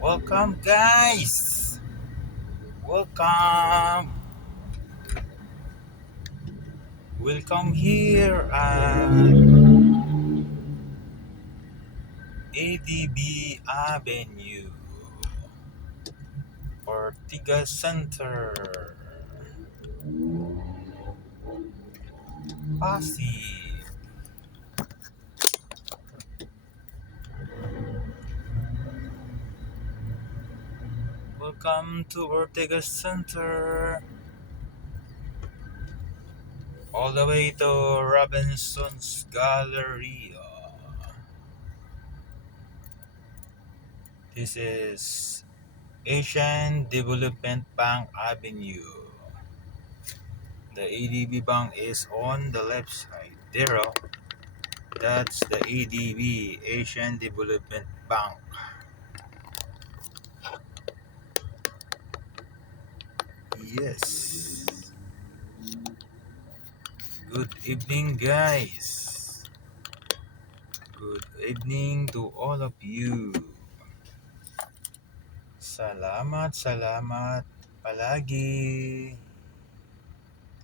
Welcome, guys. Welcome. Welcome here at ADB Avenue, Ortigas Center, Pasig. Welcome to Ortigas Center, all the way to Robinson's Galleria. This is Asian Development Bank Avenue. The ADB Bank is on the left side. There, oh. That's the ADB, Asian Development Bank. Yes. Good evening, guys. Good evening to all of you. Salamat palagi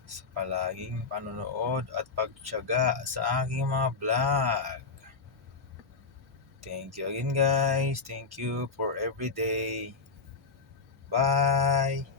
sa palaging panonood at pagtiyaga sa aking mga vlog. Thank you again, guys. Thank you for every day. Bye.